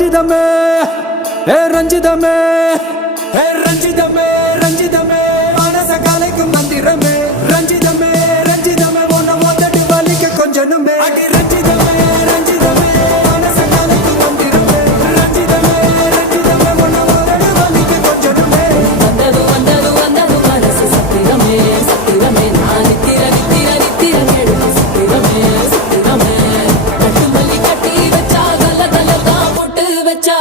ரஞ்சிதமே ரஞ்சிதமே ரஞ்சிதமே ரஞ்சிதமே மனச கலைக்கும் மந்திரமே ரஞ்சிதமே ரஞ்சிதமே உன்னை மொத்தடி வலிக்க கொஞ்சனுமே அடி ரஞ்சிதமே ரஞ்சிதமே மனச கலைக்கும் மந்திரமே ரஞ்சிதமே ரஞ்சிதமே உன்னை மொத்தடி வலிக்க கொஞ்சனுமே வந்தது வந்தது வந்தது மனசு சத்திரமே சத்திரமே நான் நித்திர நித்திர நித்திர கேடு சத்திரமே சத்திரமே கட்டு மல்லி கட்டி வச்சா கல கல தான் போட்டு வச்சா